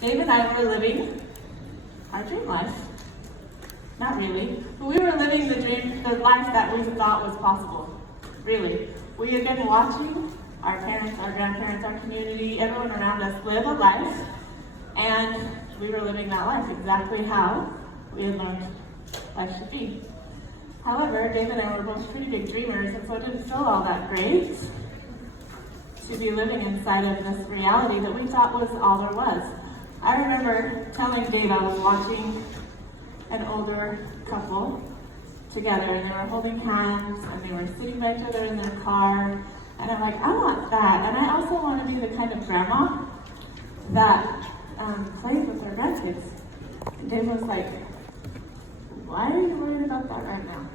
Dave and I were living our dream life. Not really, but we were living the life that we thought was possible. Really. We had been watching our parents, our grandparents, our community, everyone around us live a life, and we were living that life exactly how we had learned life should be. However, Dave and I were both pretty big dreamers, and so it didn't feel all that great to be living inside of this reality that we thought was all there was. I remember telling Dave I was watching an older couple together, and they were holding hands, and they were sitting by each other in their car, and I'm like, I want that, and I also want to be the kind of grandma that plays with her grandkids. And Dave was like, why are you worried about that right now?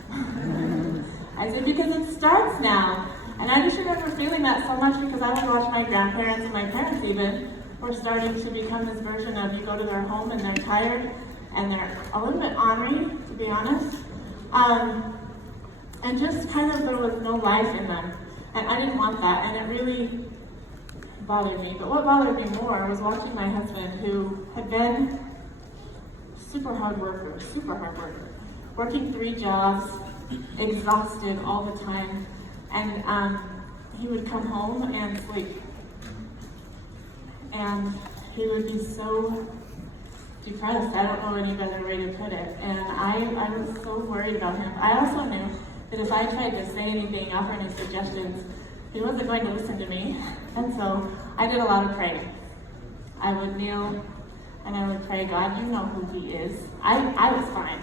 I said, because it starts now. And I just remember feeling that so much because I would watch my grandparents and my parents even were starting to become this version of you go to their home and they're tired and they're a little bit ornery, to be honest. And just kind of there was no life in them. And I didn't want that, and it really bothered me. But what bothered me more was watching my husband, who had been super hard worker, working 3 jobs, exhausted all the time, and he would come home and sleep. And he would be so depressed, I don't know any better way to put it, and I was so worried about him. I also knew that if I tried to say anything, offer any suggestions, he wasn't going to listen to me, and so I did a lot of praying. I would kneel and I would pray, God, you know who he is. I was fine,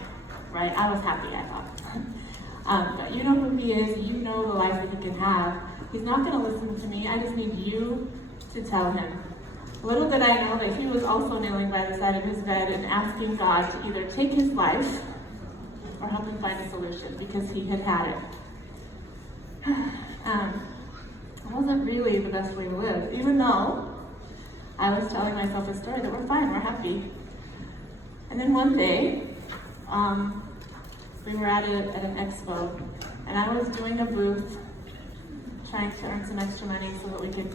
right? I was happy, I thought. But you know who he is, you know the life that he can have. He's not going to listen to me, I just need you to tell him. Little did I know that he was also kneeling by the side of his bed and asking God to either take his life or help him find a solution, because he had had it. It wasn't really the best way to live, even though I was telling myself a story that we're fine, we're happy. And then one day, we were at an expo, and I was doing a booth, trying to earn some extra money so that we could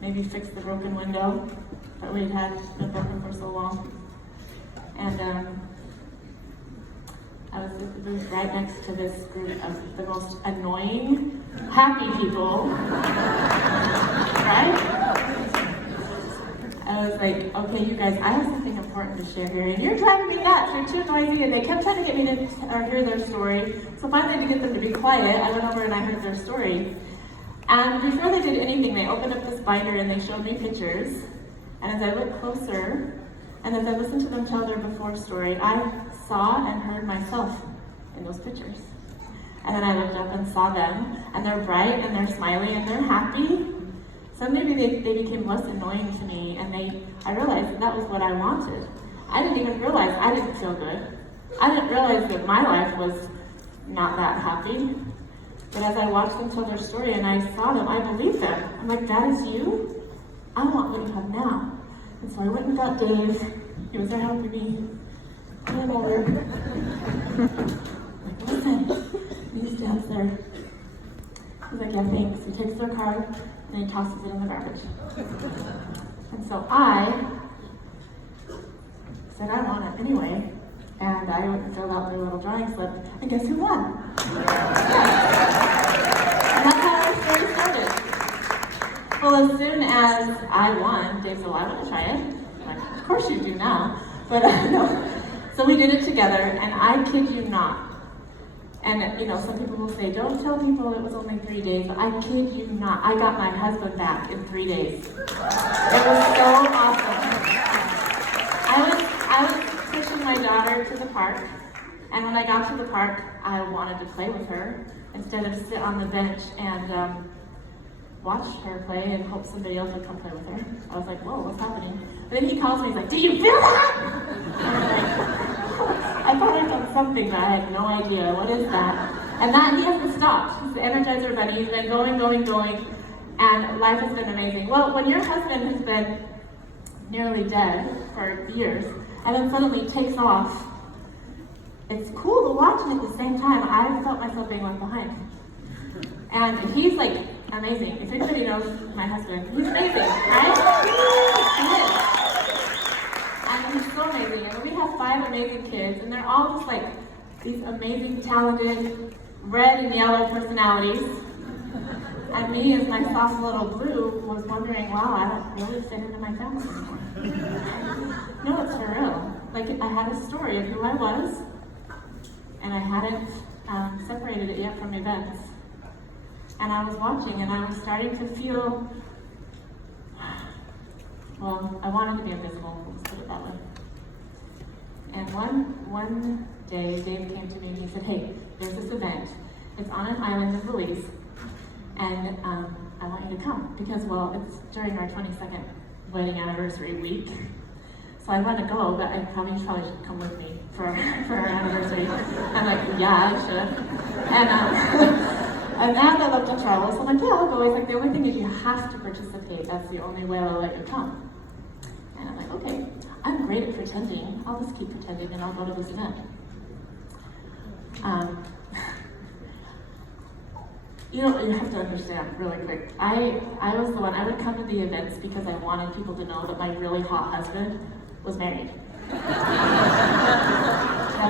maybe fix the broken window that we'd had been broken for so long. And I was at the booth right next to this group of the most annoying, happy people, right? I was like, okay, you guys, I have something important to share here, and you're driving me nuts, you're too noisy, and they kept trying to get me to hear their story. So finally, to get them to be quiet, I went over and I heard their story. And before they did anything, they opened up this binder and they showed me pictures. And as I looked closer, and as I listened to them tell their before story, I saw and heard myself in those pictures. And then I looked up and saw them, and they're bright, and they're smiling, and they're happy. So maybe they became less annoying to me, and I realized that was what I wanted. I didn't even realize I didn't feel good. I didn't realize that my life was not that happy. But as I watched them tell their story and I saw them, I believed them. I'm like, that is you? I want what you have now. And so I went and got Dave. He was there helping me. Come over. Like, listen, these steps there. He's like, yeah, thanks. He takes their card and he tosses it in the garbage. And so I said, I want it anyway. And I went and filled out their little drawing slip. And guess who won? And that's how our story started. Well, as soon as I won, Dave said, well, I want to try it. I'm like, of course you do now. But no. So we did it together, and I kid you not. And, you know, some people will say, don't tell people it was only 3 days, but I kid you not. I got my husband back in 3 days. It was so awesome. I was pushing my daughter to the park, and when I got to the park, I wanted to play with her instead of sit on the bench and watch her play and hope somebody else would come play with her. I was like, whoa, what's happening? But then he calls me, he's like, did you feel that? And I'm like, I thought I'd done something, but I had no idea. What is that? And that, he hasn't stopped. He's the Energizer Bunny. He's been going, and life has been amazing. Well, when your husband has been nearly dead for years, and then suddenly takes off, it's cool to watch, and at the same time, I felt myself being left behind. And he's like amazing. If anybody knows my husband, he's amazing, right? He is. amazing. And we have 5 amazing kids, and they're all just like these amazing, talented, red and yellow personalities. And me, as my soft little blue, was wondering, wow, I don't really fit into my family anymore. No, it's for real. Like, I had a story of who I was, and I hadn't separated it yet from events. And I was watching, and I was starting to feel, well, I wanted to be invisible, let's put it that way. And one day, Dave came to me and he said, hey, there's this event. It's on an island in Belize, and I want you to come because, well, it's during our 22nd wedding anniversary week. So I want to go, but I probably should come with me for our anniversary. I'm like, yeah, I should. And as I looked at travel, so I'm like, yeah, I'll go. He's like, the only thing is you have to participate. That's the only way I'll let you come. And I'm like, okay, I'm great at pretending. I'll just keep pretending and I'll go to this event. You know, you have to understand really quick. I was the one, I would come to the events because I wanted people to know that my really hot husband was married. That's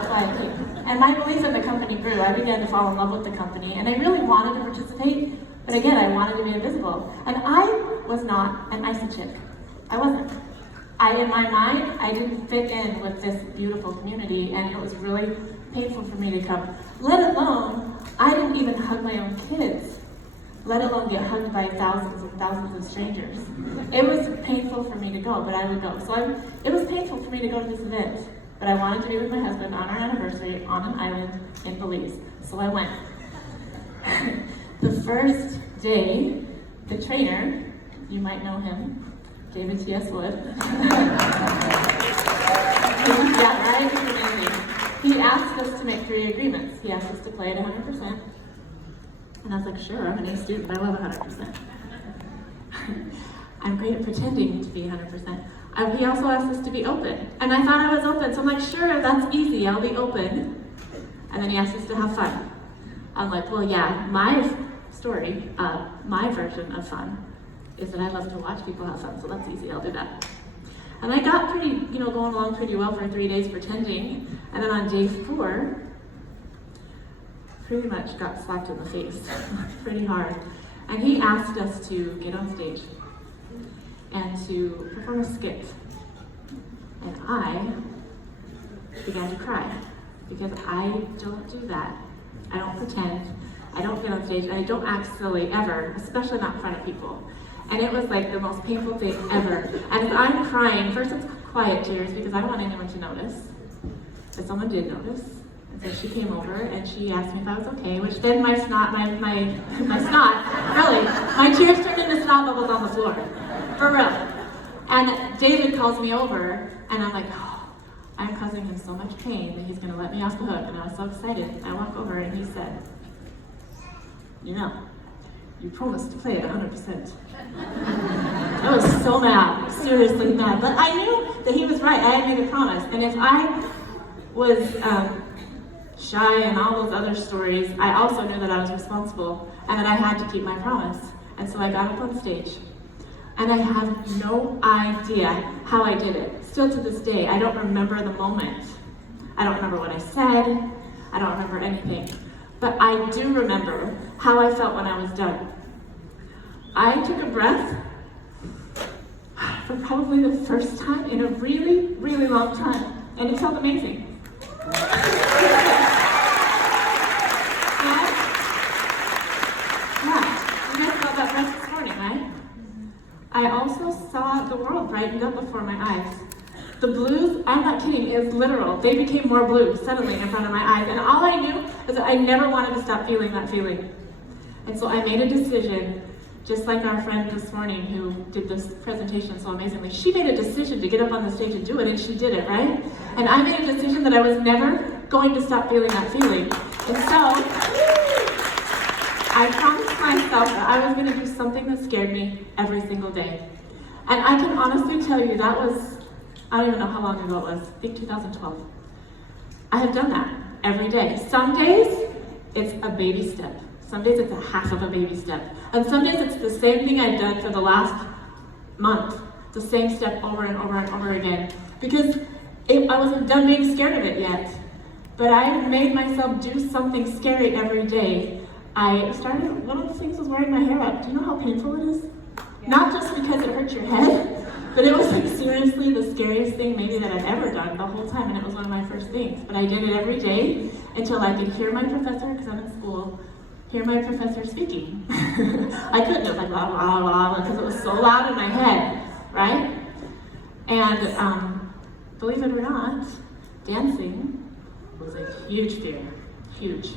why I came. And my belief in the company grew. I began to fall in love with the company, and I really wanted to participate, but again, I wanted to be invisible. And I was not an Isagenix. I wasn't. In my mind, I didn't fit in with this beautiful community, and it was really painful for me to come. Let alone, I didn't even hug my own kids, let alone get hugged by thousands and thousands of strangers. It was painful for me to go, but I would go. So it was painful for me to go to this event, but I wanted to be with my husband on our anniversary on an island in Belize. So I went. The first day, the trainer, you might know him, David T.S. Wood. Yeah, right? He's amazing. He asked us to make 3 agreements. He asked us to play at 100%. And I was like, sure, I'm an A student, I love 100%. I'm great at pretending to be 100%. He also asked us to be open. And I thought I was open, so I'm like, sure, that's easy, I'll be open. And then he asked us to have fun. I'm like, well, yeah, my story, my version of fun is that I love to watch people have fun, so that's easy, I'll do that. And I got pretty, going along pretty well for 3 days pretending. And then on day 4, pretty much got slapped in the face pretty hard. And he asked us to get on stage and to perform a skit. And I began to cry because I don't do that. I don't pretend, I don't get on stage, and I don't act silly ever, especially not in front of people. And it was like the most painful thing ever. And as I'm crying, first it's quiet tears because I don't want anyone to notice. But someone did notice. And so she came over and she asked me if I was okay, which then my snot, really, my tears turned into snot bubbles on the floor. For real. And David calls me over and I'm like, oh, I'm causing him so much pain that he's gonna let me off the hook. And I was so excited. I walk over and he said, you promised to play at 100%. I was so mad, seriously mad. But I knew that he was right. I had made a promise. And if I was shy and all those other stories, I also knew that I was responsible and that I had to keep my promise. And so I got up on stage. And I have no idea how I did it. Still to this day, I don't remember the moment. I don't remember what I said. I don't remember anything. But I do remember how I felt when I was done. I took a breath for probably the first time in a really, really long time, and it felt amazing. Yeah, you guys felt that breath this morning, right? I also saw the world brightened up before my eyes. The blues, I'm not kidding, is literal. They became more blue suddenly in front of my eyes, and all I knew is that I never wanted to stop feeling that feeling. And so I made a decision, just like our friend this morning who did this presentation so amazingly. She made a decision to get up on the stage and do it, and she did it, right? And I made a decision that I was never going to stop feeling that feeling. And so, I promised myself that I was going to do something that scared me every single day. And I can honestly tell you that was, I don't even know how long ago it was, I think 2012. I have done that every day. Some days, it's a baby step. Some days it's a half of a baby step. And some days it's the same thing I've done for the last month. The same step over and over and over again. Because I wasn't done being scared of it yet, but I made myself do something scary every day. One of the things was wearing my hair up. Do you know how painful it is? Yeah. Not just because it hurts your head, but it was like seriously the scariest thing maybe that I've ever done the whole time, and it was one of my first things. But I did it every day until I could hear my professor, because I'm in school, hear my professor speaking. I couldn't, it was like blah, blah, blah, because it was so loud in my head, right? And believe it or not, dancing was a huge fear, huge.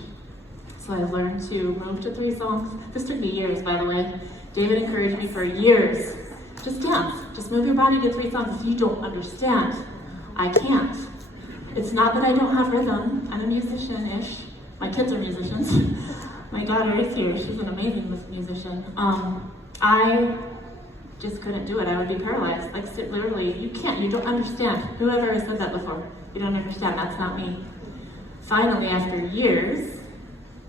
So I learned to move to 3 songs. This took me years, by the way. David encouraged me for years. Just dance, just move your body to 3 songs. You don't understand. I can't. It's not that I don't have rhythm. I'm a musician-ish. My kids are musicians. My daughter is here. She's an amazing musician. I just couldn't do it. I would be paralyzed. Like literally, you can't. You don't understand. Whoever has said that before, you don't understand. That's not me. Finally, after years,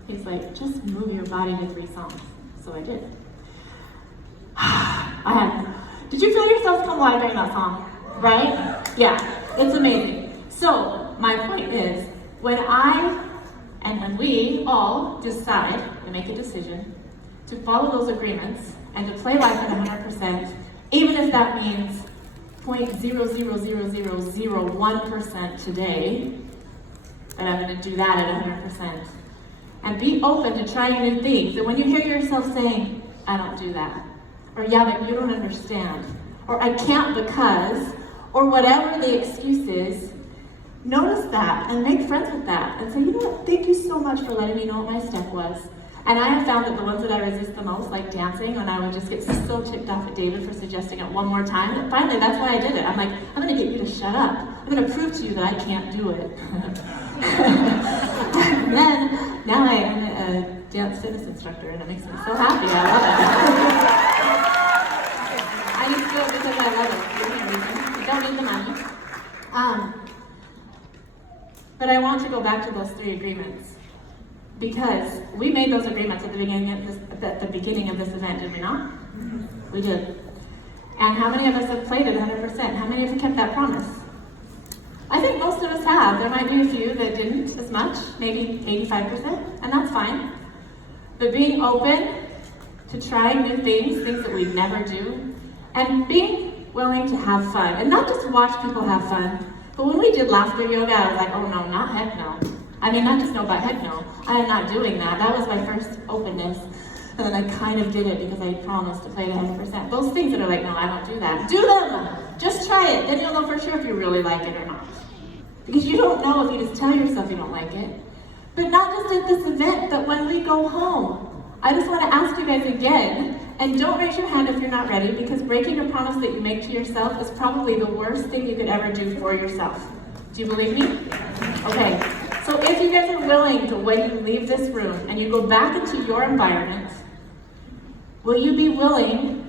he's like, just move your body to 3 songs. So I did. Did you feel yourself come alive during that song? Right? Yeah, it's amazing. So my point is, when we all decide, we make a decision to follow those agreements and to play life at 100%, even if that means 0.0000001% today, that I'm going to do that at 100%. And be open to trying new things. And when you hear yourself saying, I don't do that, or yeah, but you don't understand, or I can't because, or whatever the excuse is, notice that and make friends with that and say, you know what, thank you so much for letting me know what my step was. And I have found that the ones that I resist the most, like dancing, when I would just get so ticked off at David for suggesting it one more time, and finally that's why I did it. I'm like, I'm gonna get you to shut up. I'm gonna prove to you that I can't do it. And then, now I am a dance fitness instructor and it makes me so happy, I love it. I just do it because I love it, there's no reason. I don't need the money. But I want to go back to those 3 agreements, because we made those agreements at the beginning of this event, did we not? We did. And how many of us have played it 100%? How many of you kept that promise? I think most of us have. There might be a few that didn't as much, maybe 85%, and that's fine. But being open to trying new things that we never do, and being willing to have fun, and not just watch people have fun, but when we did laughter yoga, I was like, oh no, not heck no. I mean, not just no, but heck no. I am not doing that. That was my first openness. And then I kind of did it because I promised to play it 100%. Those things that are like, no, I don't do that. Do them! Just try it. Then you'll know for sure if you really like it or not. Because you don't know if you just tell yourself you don't like it. But not just at this event, but when we go home. I just want to ask you guys again, and don't raise your hand if you're not ready, because breaking a promise that you make to yourself is probably the worst thing you could ever do for yourself. Do you believe me? Okay. So if you guys are willing to, when you leave this room and you go back into your environment, will you be willing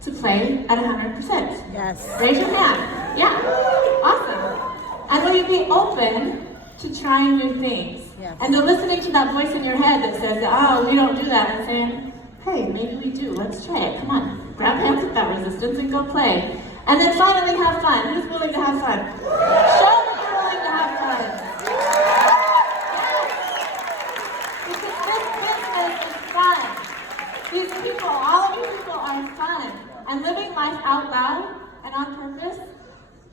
to play at 100%? Yes. Raise your hand. Yeah. Awesome. And will you be open to trying new things? Yes. And to listening to that voice in your head that says, oh, we don't do that, and saying, hey, maybe we do. Let's try it. Come on. Grab hands with that resistance and go play. And then finally have fun. Who's willing to have fun? Show that you're willing to have fun. These people, all of you people are fun. And living life out loud and on purpose,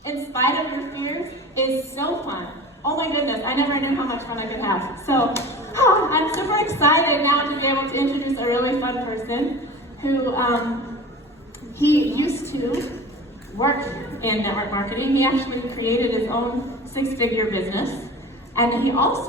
in spite of your fears, is so fun. Oh my goodness, I never knew how much fun I could have. So, I'm super excited now to be able to introduce a really fun person who, he used to work in network marketing. He actually created his own 6-figure business. And he also